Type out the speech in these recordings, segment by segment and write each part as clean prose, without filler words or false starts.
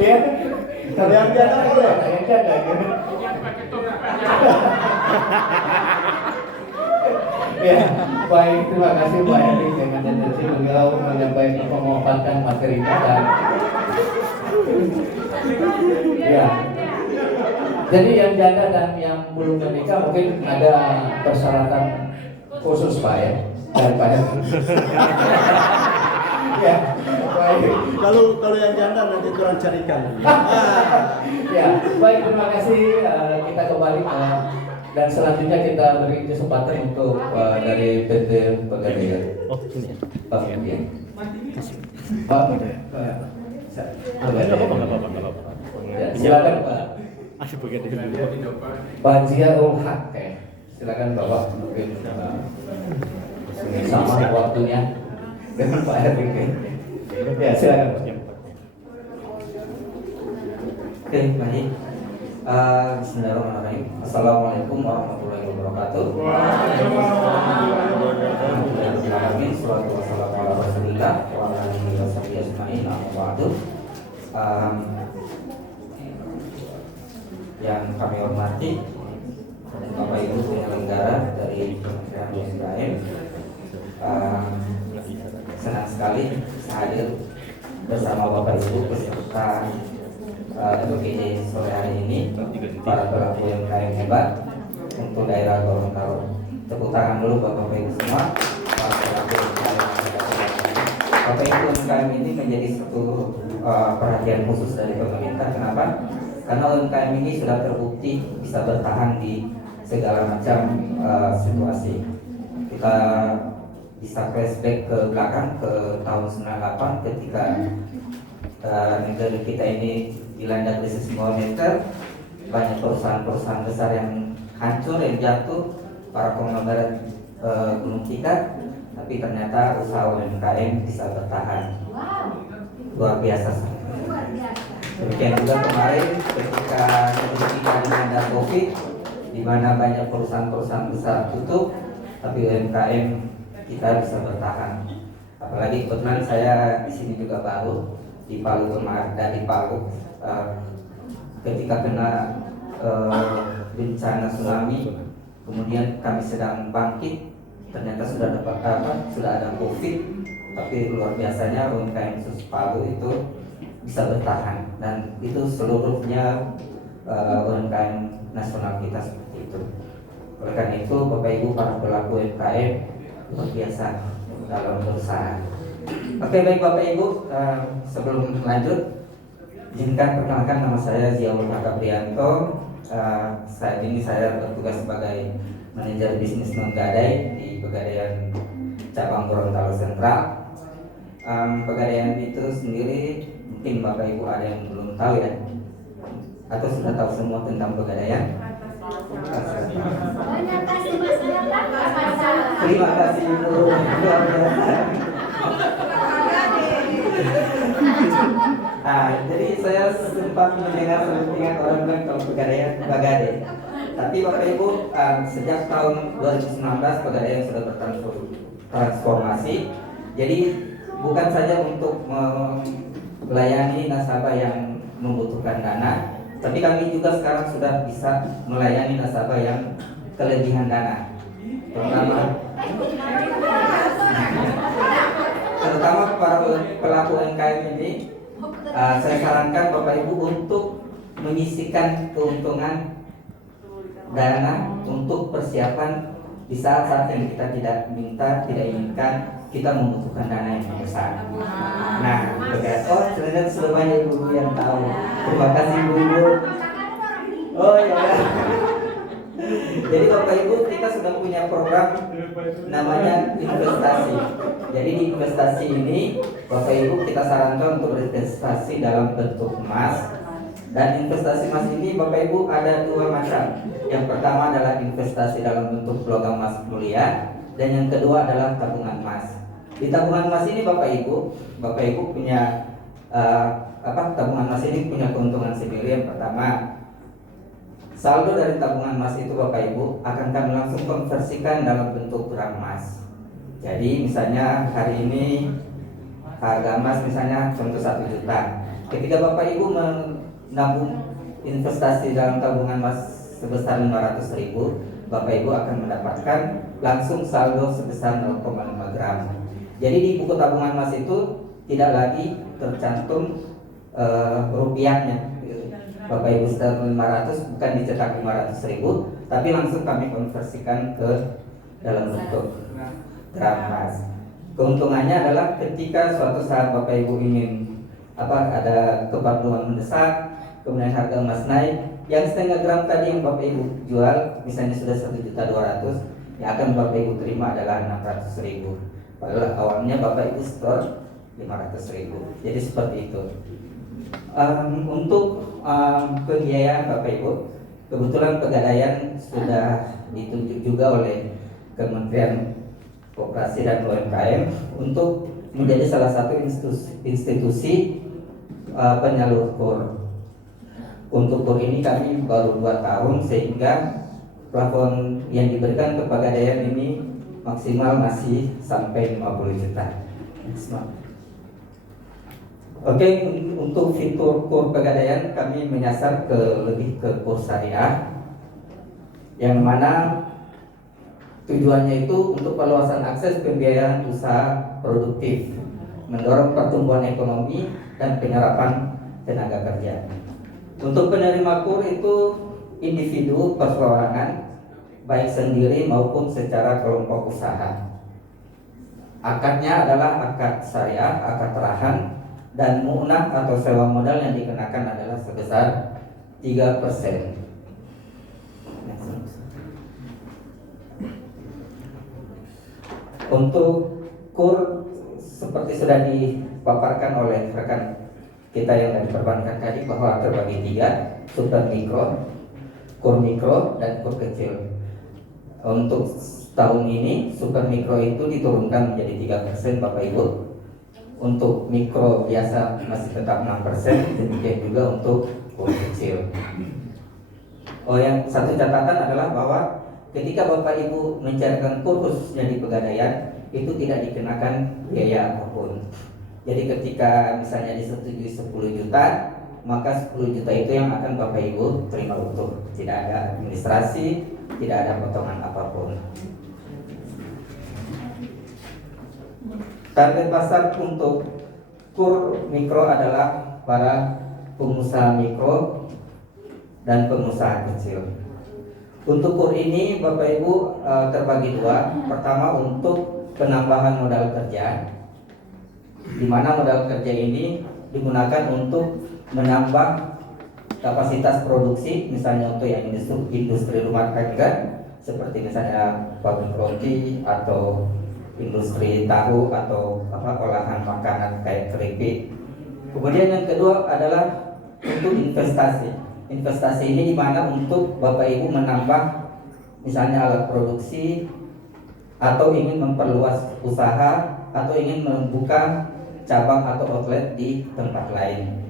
Ya, kalau yang janda boleh, yang janda gitu. Ya, baik, terima kasih Pak Edi dengan tendensi beliau menyampaikan memanfaatkan materi kita. Ya, jadi yang janda dan yang belum menikah mungkin ada persyaratan khusus Pak ya, dari Pak Edi. Ya, baik. Kalau yang janda nanti turun carikan. Ya, baik, terima kasih. Kita kembali dan selanjutnya kita beri kesempatan untuk dari PT Pegadaian. Oh, ini. Pak ya. Pak. Ya, silakan Pak. Asyik Pegadaian dulu. Pak Ziaul Haq. Silakan Bapak mungkin sama waktunya dengan Pak Erik. Ya, silakan Pak. Oke, baik. Bismillahirrahmanirrahim. Assalamualaikum warahmatullahi wabarakatuh. Alhamdulillah, salatu wassalamu ala rasulillah wa ala alihi washabihi ajmain, amma ba'du. Yang kami hormati Bapak Ibu penyelenggara dari Kementerian UMKM, senang sekali bisa hadir bersama Bapak Ibu peserta LPG sore hari ini, para pelaku UMKM hebat untuk daerah Gorontalo. Tepuk tangan dulu Bapak Ibu semua. Para pelaku UMKM hebat. Bapak Ibu UMKM ini menjadi satu perhatian khusus dari pemerintah. Kenapa? Karena UMKM ini sudah terbukti bisa bertahan di segala macam situasi. Kita bisa flashback ke belakang ke tahun 98 ketika negara kita ini dilanda krisis moneter, banyak perusahaan-perusahaan besar yang hancur, yang jatuh, para konglomerat gulung tikar, tapi ternyata usaha UMKM bisa bertahan. Luar biasa. Demikian juga kemarin ketika kita dilanda COVID, di mana banyak perusahaan-perusahaan besar tutup, tapi UMKM kita bisa bertahan. Apalagi kebetulan saya di sini juga baru di Palu kemarin, dari Palu. Ketika kena bencana tsunami, kemudian kami sedang bangkit, ternyata sudah ada COVID, tapi luar biasanya UMKM khusus Palu itu bisa bertahan, dan itu seluruhnya UMKM nasional kita seperti itu. Oleh karena itu, Bapak Ibu para pelaku UMKM luar biasa dalam berusaha. Oke, baik Bapak Ibu, sebelum lanjut, izinkan perkenalkan, nama saya Ziaul Haq Gabrianto. Saat ini saya bertugas sebagai manajer bisnis non-gadai di Pegadaian cabang Gorontalo Sentral. Pegadaian itu sendiri mungkin Bapak Ibu ada yang belum tahu ya, atau sudah tahu semua tentang Pegadaian? Terima kasih Ibu. Jadi saya sempat mendengar selentingan orang bilang kalau Pegadaian Bagade. Tapi Bapak Ibu, sejak tahun 2019 Pegadaian sudah bertransformasi. Jadi bukan saja untuk melayani nasabah yang membutuhkan dana, tapi kami juga sekarang sudah bisa melayani nasabah yang kelebihan dana. Terutama para pelaku UMKM ini, saya sarankan Bapak Ibu untuk menyisihkan keuntungan dana untuk persiapan di saat-saat yang kita tidak inginkan, kita membutuhkan dana yang besar. Nah, ternyata sudah banyak ibu yang tahu. Terima kasih ibu. Oh ya. Jadi Bapak Ibu, kita sudah punya program namanya investasi. Jadi di investasi ini Bapak Ibu kita sarankan untuk berinvestasi dalam bentuk emas. Dan investasi emas ini Bapak Ibu ada dua macam. Yang pertama adalah investasi dalam bentuk logam emas mulia, dan yang kedua adalah tabungan emas. Di tabungan emas ini Bapak Ibu punya tabungan emas ini punya keuntungan sendiri. Yang pertama, saldo dari tabungan emas itu Bapak Ibu akan kami langsung konversikan dalam bentuk gram emas. Jadi misalnya hari ini harga emas misalnya contoh 1 juta. Ketika Bapak Ibu menabung investasi dalam tabungan emas sebesar 500.000, Bapak Ibu akan mendapatkan langsung saldo sebesar 0,5 gram. Jadi di buku tabungan emas itu tidak lagi tercantum rupiahnya. Bapak Ibu setor 500 bukan dicetak 500.000, tapi langsung kami konversikan ke dalam bentuk gram emas. Keuntungannya adalah ketika suatu saat Bapak Ibu ingin ada keperluan mendesak, kemudian harga emas naik, yang setengah gram tadi yang Bapak Ibu jual misalnya sudah 1.200.000, yang akan Bapak Ibu terima adalah 600.000. Padahal awalnya Bapak Ibu setor 500.000. Jadi seperti itu. Untuk pembiayaan Bapak Ibu, kebetulan Pegadaian sudah ditunjuk juga oleh Kementerian Koperasi dan UMKM untuk menjadi salah satu institusi penyalur KUR. Untuk KUR ini kami baru 2 tahun, sehingga plafon yang diberikan ke Pegadaian ini maksimal masih sampai 50 juta. Oke, untuk fitur KUR Pegadaian kami menyasar lebih ke KUR syariah, yang mana tujuannya itu untuk perluasan akses pembiayaan usaha produktif, mendorong pertumbuhan ekonomi dan penyerapan tenaga kerja. Untuk penerima KUR itu individu perseorangan, baik sendiri maupun secara kelompok usaha. Akadnya adalah akad syariah, akad terahan, dan mu'nah atau sewa modal yang dikenakan adalah sebesar 3%. Untuk KUR seperti sudah dipaparkan oleh rekan kita yang dari perbankan tadi, bahwa terbagi 3, super mikro, KUR mikro, dan KUR kecil. Untuk tahun ini super mikro itu diturunkan menjadi 3% Bapak Ibu. Untuk mikro biasa masih tetap 6%, demikian juga untuk KUR kecil. Yang satu catatan adalah bahwa ketika Bapak Ibu mencairkan KUR khususnya di Pegadaian, itu tidak dikenakan biaya apapun. Jadi ketika misalnya disetujui 10 juta, maka 10 juta itu yang akan Bapak Ibu terima utuh. Tidak ada administrasi, tidak ada potongan apapun. Target pasar untuk KUR mikro adalah para pengusaha mikro dan pengusaha kecil. Untuk KUR ini Bapak Ibu terbagi 2. Pertama untuk penambahan modal kerja, di mana modal kerja ini digunakan untuk menambah kapasitas produksi, misalnya untuk yang industri rumah tangga seperti misalnya pabrik roti atau industri tahu atau olahan makanan kayak keripik. Kemudian yang kedua adalah untuk investasi. Investasi ini dimana untuk Bapak Ibu menambah misalnya alat produksi, atau ingin memperluas usaha, atau ingin membuka cabang atau outlet di tempat lain.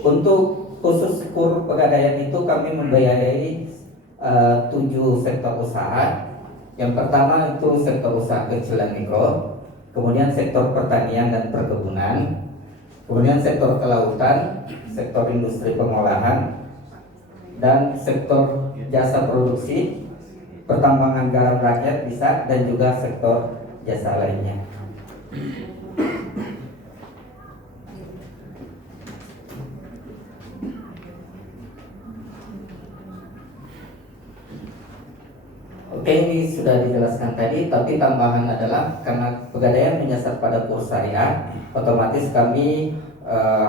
Untuk khusus KUR Pegadaian itu kami membiayai 7 sektor usaha. Yang pertama itu sektor usaha kecil dan mikro, kemudian sektor pertanian dan perkebunan, kemudian sektor kelautan, sektor industri pengolahan, dan sektor jasa produksi, pertambangan garam rakyat bisa, dan juga sektor jasa lainnya. Oke, ini sudah dijelaskan tadi, tapi tambahan adalah karena Pegadaian menyasar pada KUR syariah, otomatis kami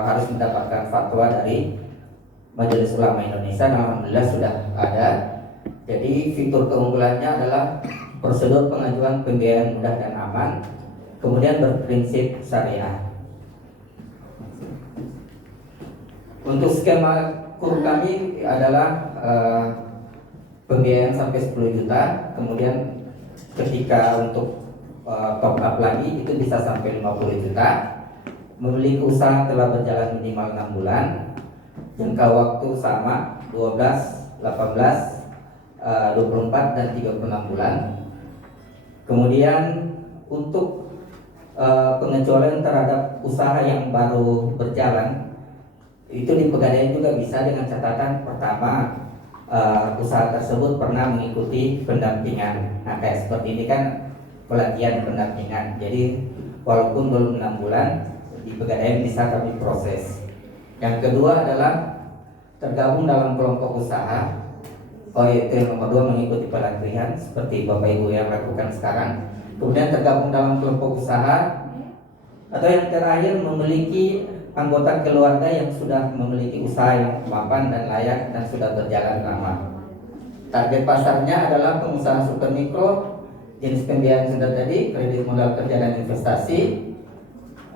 harus mendapatkan fatwa dari Majelis Ulama Indonesia. Alhamdulillah sudah ada. Jadi fitur keunggulannya adalah prosedur pengajuan pembiayaan mudah dan aman, kemudian berprinsip syariah. Untuk skema KUR kami adalah pembiayaan sampai 10 juta, kemudian ketika untuk top up lagi itu bisa sampai 50 juta. Memiliki usaha telah berjalan minimal 6 bulan, jangka waktu sama 12, 18, 24 dan 36 bulan. Kemudian untuk pengecualian terhadap usaha yang baru berjalan itu di Pegadaian juga bisa dengan catatan pertama usaha tersebut pernah mengikuti pendampingan. Nah kayak seperti ini kan pelatihan pendampingan. Jadi walaupun belum 6 bulan di Pegadaian bisa kami proses. Yang kedua adalah tergabung dalam kelompok usaha. Yaitu yang nomor 2 mengikuti pelatihan seperti Bapak Ibu yang lakukan sekarang. Kemudian tergabung dalam kelompok usaha, atau yang terakhir memiliki anggota keluarga yang sudah memiliki usaha yang mapan dan layak dan sudah berjalan lama. Target pasarnya adalah pengusaha super mikro, jenis pembiayaan sudah tadi, kredit modal kerja dan investasi.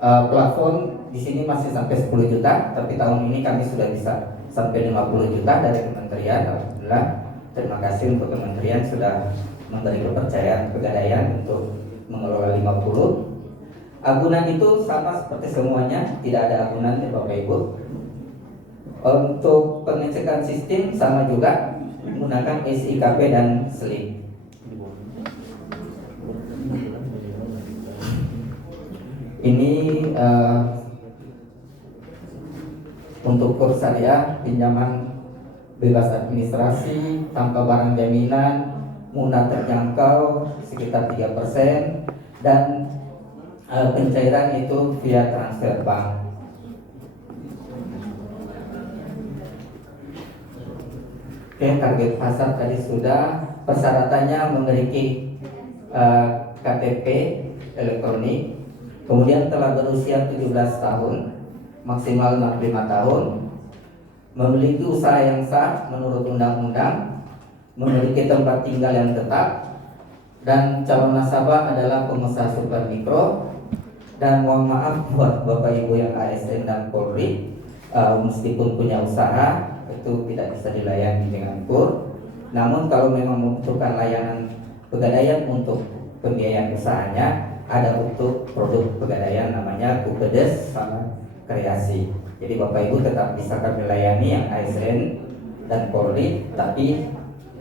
Plafon di sini masih sampai 10 juta, tapi tahun ini kami sudah bisa sampai 50 juta dari kementerian. Alhamdulillah, terima kasih untuk kementerian sudah memberi kepercayaan Pegadaian untuk mengelola 50. Agunan itu sama seperti semuanya, tidak ada agunan ya Bapak Ibu. Untuk pengecekan sistem sama juga menggunakan SIKP dan SLIP. Ini untuk kurs syariah pinjaman bebas administrasi tanpa barang jaminan, mudah terjangkau sekitar 3%, dan pencairan itu via transfer bank. Oke, target pasar tadi sudah. Persyaratannya memiliki KTP elektronik, kemudian telah berusia 17 tahun, maksimal 65 tahun, memiliki usaha yang sah menurut undang-undang, memiliki tempat tinggal yang tetap, dan calon nasabah adalah pengusaha super mikro. Dan mohon maaf buat Bapak Ibu yang ASN dan Polri, meskipun punya usaha itu tidak bisa dilayani dengan KUR. Namun kalau memang membutuhkan layanan Pegadaian untuk pembiayaan usahanya, ada untuk produk Pegadaian namanya Kupedes sama Kreasi. Jadi Bapak Ibu tetap bisa kami layani yang ASN dan Polri, tapi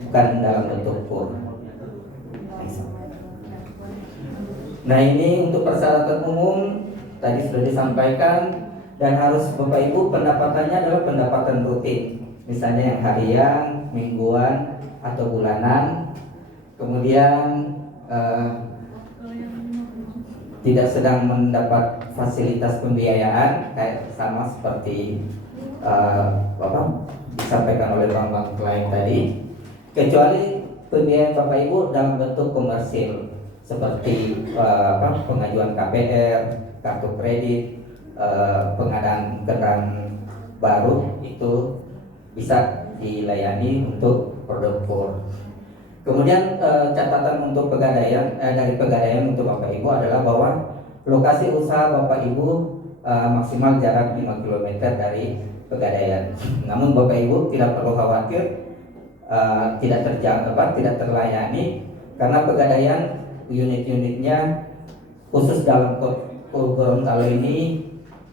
bukan dalam bentuk KUR. Nah ini untuk persyaratan umum tadi sudah disampaikan, dan harus Bapak Ibu pendapatannya adalah pendapatan rutin, misalnya yang harian, mingguan, atau bulanan. Kemudian tidak sedang mendapat fasilitas pembiayaan kayak sama seperti disampaikan oleh bank-bank lain tadi, kecuali pembiayaan Bapak Ibu dalam bentuk komersil seperti pengajuan KPR, kartu kredit, pengadaan kendaraan baru, itu bisa dilayani untuk produk KUR. Kemudian catatan untuk Pegadaian dari Pegadaian untuk Bapak Ibu adalah bahwa lokasi usaha Bapak Ibu maksimal jarak 5 km dari Pegadaian. Namun Bapak Ibu tidak perlu khawatir tidak terlayani, karena Pegadaian unit-unitnya khusus dalam Gorontalo ini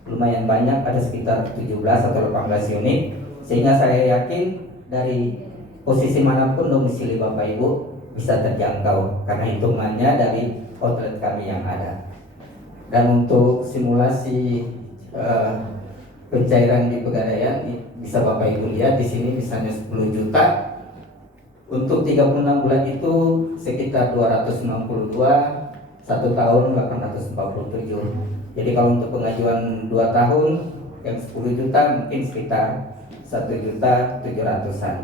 lumayan banyak, ada sekitar 17 atau 18 unit, sehingga saya yakin dari posisi manapun domisili Bapak Ibu bisa terjangkau karena hitungannya dari outlet kami yang ada. Dan untuk simulasi pencairan di Pegadaian bisa Bapak Ibu lihat di sini, misalnya 10 juta. Untuk 36 bulan itu sekitar 262, 1 tahun 847. Jadi kalau untuk pengajuan 2 tahun yang 10 juta mungkin sekitar 1.700.000-an.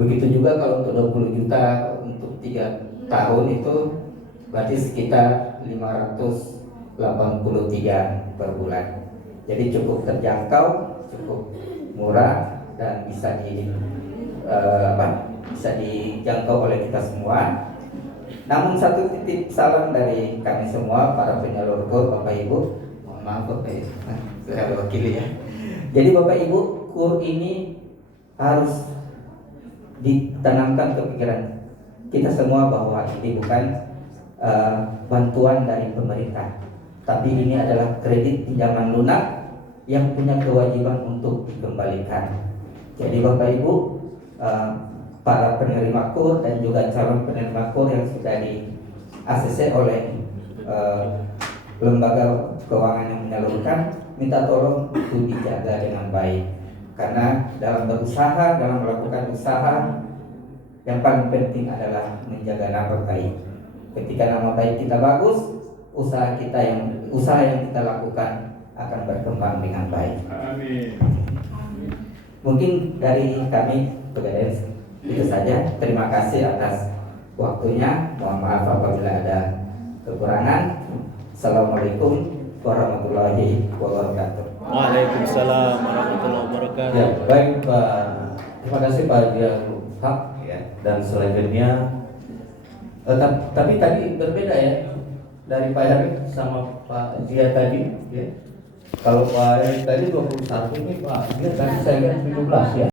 Begitu juga kalau untuk 20 juta untuk 3 tahun itu berarti sekitar 583 per bulan. Jadi cukup terjangkau, cukup murah, dan bisa dijangkau oleh kita semua. Namun satu titip salam dari kami semua para penyalur KUR, Bapak Ibu, mohon maaf Bapak Ibu, saya wakili ya. Jadi Bapak Ibu, KUR ini harus ditanamkan ke pikiran kita semua bahwa ini bukan bantuan dari pemerintah, tapi ini adalah kredit pinjaman lunak yang punya kewajiban untuk dikembalikan. Jadi Bapak Ibu, para penerima kur dan juga calon penerima kur yang sudah di ACC oleh lembaga keuangan yang menyalurkan, minta tolong itu dijaga dengan baik, karena dalam berusaha, dalam melakukan usaha, yang paling penting adalah menjaga nama baik. Ketika nama baik kita bagus, usaha yang kita lakukan akan berkembang dengan baik. Amin. Mungkin dari kami Pegadaian itu saja. Terima kasih atas waktunya. Mohon maaf apabila ada kekurangan. Assalamualaikum warahmatullahi wabarakatuh. Waalaikumsalam warahmatullahi wabarakatuh. Ya, baik Pak. Terima kasih Pak Dian Hak ya. Dan selanjutnya tapi tadi berbeda ya dari Pak Heri sama Pak Zia tadi ya. Kalau Pak Heri tadi 21 ini Pak Zia tadi saya lihat 17 ya.